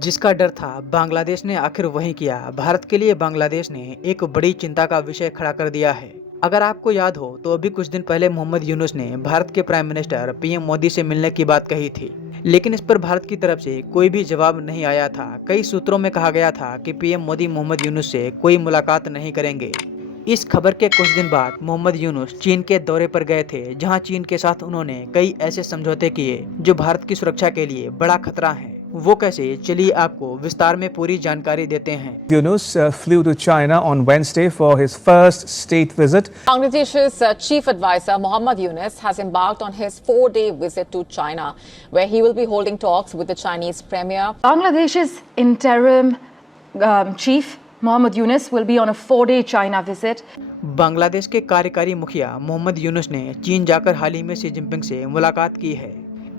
जिसका डर था बांग्लादेश ने आखिर वही किया। भारत के लिए बांग्लादेश ने एक बड़ी चिंता का विषय खड़ा कर दिया है। अगर आपको याद हो तो अभी कुछ दिन पहले मोहम्मद यूनुस ने भारत के प्राइम मिनिस्टर पीएम मोदी से मिलने की बात कही थी, लेकिन इस पर भारत की तरफ से कोई भी जवाब नहीं आया था। कई सूत्रों में कहा गया था कि पीएम मोदी मोहम्मद यूनुस से कोई मुलाकात नहीं करेंगे। इस खबर के कुछ दिन बाद मोहम्मद यूनुस चीन के दौरे पर गए थे, जहां चीन के साथ उन्होंने कई ऐसे समझौते किए जो भारत की सुरक्षा के लिए बड़ा खतरा है। वो कैसे, चलिए आपको विस्तार में पूरी जानकारी देते हैं। Yunus flew to China on Wednesday for his first state visit. Bangladesh's chief advisor Mohammad Yunus has embarked on his 4-day visit to China, where he will be holding talks with the Chinese premier. Bangladesh's interim chief Mohammad Yunus will be on a 4-day China visit. Bangladesh के कार्यकारी मुखिया मोहम्मद यूनुस ने चीन जाकर हाल ही में Xi Jinping से मुलाकात की है।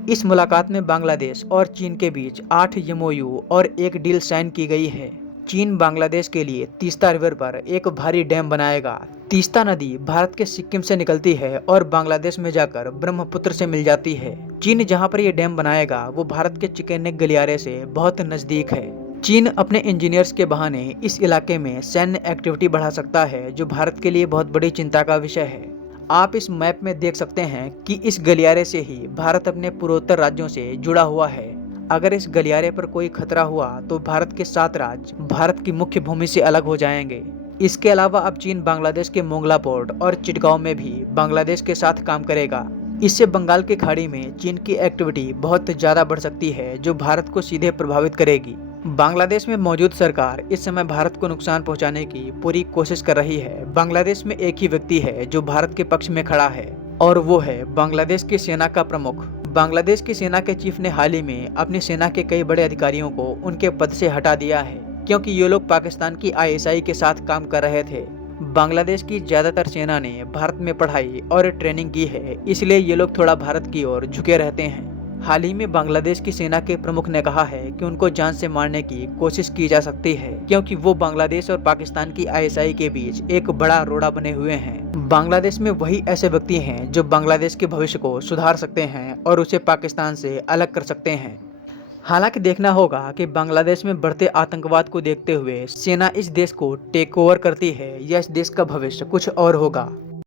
इस मुलाकात में बांग्लादेश और चीन के बीच 8 एमओयू और एक डील साइन की गई है। चीन बांग्लादेश के लिए तीस्ता रिवर पर एक भारी डैम बनाएगा। तीस्ता नदी भारत के सिक्किम से निकलती है और बांग्लादेश में जाकर ब्रह्मपुत्र से मिल जाती है। चीन जहां पर यह डैम बनाएगा वो भारत के चिकेनेक गलियारे से बहुत नजदीक है। चीन अपने इंजीनियर्स के बहाने इस इलाके में सैन्य एक्टिविटी बढ़ा सकता है, जो भारत के लिए बहुत बड़ी चिंता का विषय है। आप इस मैप में देख सकते हैं कि इस गलियारे से ही भारत अपने पूर्वोत्तर राज्यों से जुड़ा हुआ है। अगर इस गलियारे पर कोई खतरा हुआ तो भारत के 7 राज्य भारत की मुख्य भूमि से अलग हो जाएंगे। इसके अलावा अब चीन बांग्लादेश के मोंगला पोर्ट और चिटगांव में भी बांग्लादेश के साथ काम करेगा। इससे बंगाल की खाड़ी में चीन की एक्टिविटी बहुत ज्यादा बढ़ सकती है, जो भारत को सीधे प्रभावित करेगी। बांग्लादेश में मौजूद सरकार इस समय भारत को नुकसान पहुंचाने की पूरी कोशिश कर रही है। बांग्लादेश में एक ही व्यक्ति है जो भारत के पक्ष में खड़ा है, और वो है बांग्लादेश की सेना का प्रमुख। बांग्लादेश की सेना के चीफ ने हाल ही में अपनी सेना के कई बड़े अधिकारियों को उनके पद से हटा दिया है, क्योंकि ये लोग पाकिस्तान की आईएसआई के साथ काम कर रहे थे। बांग्लादेश की ज्यादातर सेना ने भारत में पढ़ाई और ट्रेनिंग की है, इसलिए ये लोग थोड़ा भारत की ओर झुके रहते हैं। हाल ही में बांग्लादेश की सेना के प्रमुख ने कहा है कि उनको जान से मारने की कोशिश की जा सकती है, क्योंकि वो बांग्लादेश और पाकिस्तान की आईएसआई के बीच एक बड़ा रोड़ा बने हुए हैं। बांग्लादेश में वही ऐसे व्यक्ति हैं जो बांग्लादेश के भविष्य को सुधार सकते हैं और उसे पाकिस्तान से अलग कर सकते हैं। हालांकि देखना होगा कि बांग्लादेश में बढ़ते आतंकवाद को देखते हुए सेना इस देश को टेक ओवर करती है या इस देश का भविष्य कुछ और होगा।